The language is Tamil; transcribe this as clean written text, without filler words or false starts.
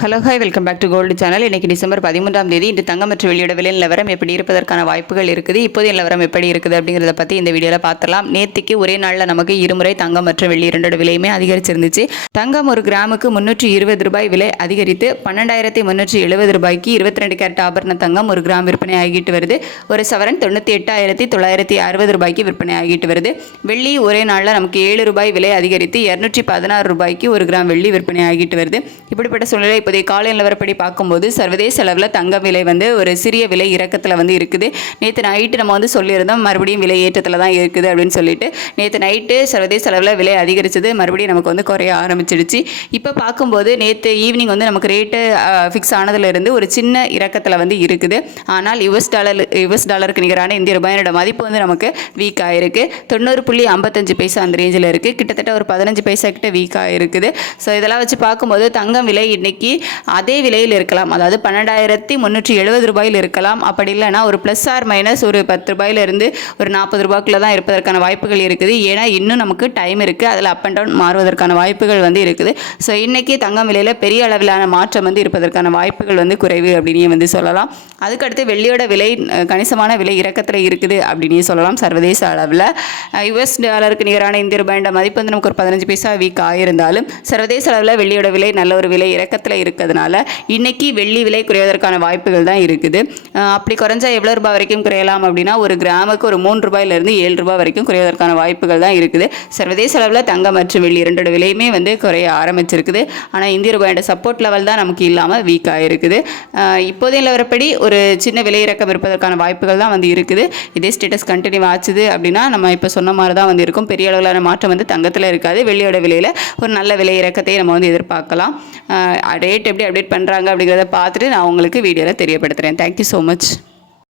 Hello hi welcome back to gold channel. இன்றைக்கி டிசம்பர் 13ஆம் தேதி இன்று தங்கம் மற்றும் வெள்ளியோட விலை நிலவரம் எப்படி இருப்பதற்கான வாய்ப்புகள் இருக்குது, இப்போதைய நிலவரம் எப்படி இருக்குது அப்படிங்கிறத பற்றி இந்த வீடியோவில் பார்த்துலாம். நேற்றுக்கு ஒரே நாளில் நமக்கு இருமுறை தங்கம் மற்றும் வெள்ளி இரண்டோட விலையுமே அதிகரிச்சிருந்துச்சு. தங்கம் ஒரு கிராமுக்கு 320 ரூபாய் விலை அதிகரித்து 12,370 ரூபாய்க்கு 22 கேரட் ஆபரண தங்கம் ஒரு கிராம் விற்பனை ஆகிட்டு வருது. ஒரு சவரன் 98,960 ரூபாய்க்கு விற்பனை ஆகிட்டு வருது. வெள்ளி ஒரே நாளில் நமக்கு 7 ரூபாய் விலை அதிகரித்து 216 ரூபாய்க்கு ஒரு கிராம் வெள்ளி விற்பனை ஆகிட்டு வருது. இப்படிப்பட்ட சூழ்நிலை இப்போதைய காலை நிலவரப்படி பார்க்கும்போது சர்வதேச அளவில் தங்க விலை ஒரு சிறிய விலை இறக்கத்தில் இருக்குது. நேற்று நைட்டு நம்ம சொல்லியிருந்தோம் மறுபடியும் விலை ஏற்றத்தில் தான் இருக்குது அப்படின்னு சொல்லிட்டு. நேற்று நைட்டு சர்வதேச அளவில் விலை அதிகரித்தது, மறுபடியும் நமக்கு குறைய ஆரம்பிச்சிடுச்சு. இப்போ பார்க்கும்போது நேற்று ஈவினிங் நமக்கு ரேட்டு ஃபிக்ஸ் ஆனதுலேருந்து ஒரு சின்ன இறக்கத்தில் இருக்குது. ஆனால் யுஎஸ் டாலருக்கு நிகரான இந்திய ரூபாயோட மதிப்பு நமக்கு வீக் ஆகிருக்கு. 90.55 பைசா அந்த ரேஞ்சில் இருக்குது. கிட்டத்தட்ட ஒரு 15 பைசா கிட்ட வீக் ஆகிருக்குது. ஸோ இதெல்லாம் வச்சு பார்க்கும்போது தங்கம் விலை இன்னைக்கு அதே விலையில் இருக்கலாம், அதாவது 12,370 ரூபாயில் இருக்கலாம். அப்படி இல்லைனா ஒரு ப்ளஸ் ஆர் மைனஸ் ஒரு 10 ரூபாயிலிருந்து ஒரு 40 ரூபாய்க்குள்ள தான் இருப்பதற்கான வாய்ப்புகள் இருக்குது. ஏன்னா இன்னும் நமக்கு டைம் இருக்குது, அதில் அப் அண்ட் டவுன் மாறுவதற்கான வாய்ப்புகள் இருக்குது. ஸோ இன்றைக்கி தங்கம் விலையில் பெரிய அளவிலான மாற்றம் இருப்பதற்கான வாய்ப்புகள் குறைவு அப்படின்னே சொல்லலாம். அதுக்கடுத்து வெள்ளியோட விலை கணிசமான விலை இறக்கத்தில் இருக்குது அப்படின்னே சொல்லலாம். சர்வதேச அளவில் யுஎஸ் டாலருக்கு நிகரான இந்திய ரூபாயோட மதிப்பு நமக்கு ஒரு 15 பைசா வீக் ஆகியிருந்தாலும் சர்வதேச அளவில் வெள்ளியோட விலை நல்ல ஒரு விலை இறக்கத்தில் இருக்கிறதுனால இன்னைக்கு வெள்ளி விலை குறைவதற்கான வாய்ப்புகள் தான் இருக்குது. அப்படி குறைஞ்சா எவ்வளோ ரூபாய் வரைக்கும் குறையலாம் அப்படின்னா ஒரு கிராமுக்கு ஒரு 3 ரூபாயிலிருந்து 7 ரூபாய் வரைக்கும் குறைவதற்கான வாய்ப்புகள் தான் இருக்குது. சர்வதேச அளவில் தங்கம் மற்றும் வெள்ளி இரண்டோட விலையுமே குறைய ஆரம்பிச்சிருக்குது. ஆனால் இந்திய ரூபாயோட சப்போர்ட் லெவல் தான் நமக்கு இல்லாமல் வீக் ஆகிருக்குது. இப்போதைய நிலவரப்படி ஒரு சின்ன விலை இறக்கம் இருப்பதற்கான வாய்ப்புகள் தான் இருக்குது. இதே ஸ்டேட்டஸ் கண்டினியூ ஆச்சுது அப்படின்னா நம்ம இப்போ சொன்ன மாதிரி தான் இருக்கும். பெரிய அளவிலான மாற்றம் தங்கத்தில் இருக்காது. வெள்ளியோட விலையில் ஒரு நல்ல விலை இறக்கத்தை நம்ம எதிர்பார்க்கலாம். ரேட் எப்படி அப்டேட் பண்ணுறாங்க அப்படிங்கிறத பார்த்துட்டு நான் உங்களுக்கு வீடியோவில் தெரியப்படுத்துகிறேன். Thank you so much.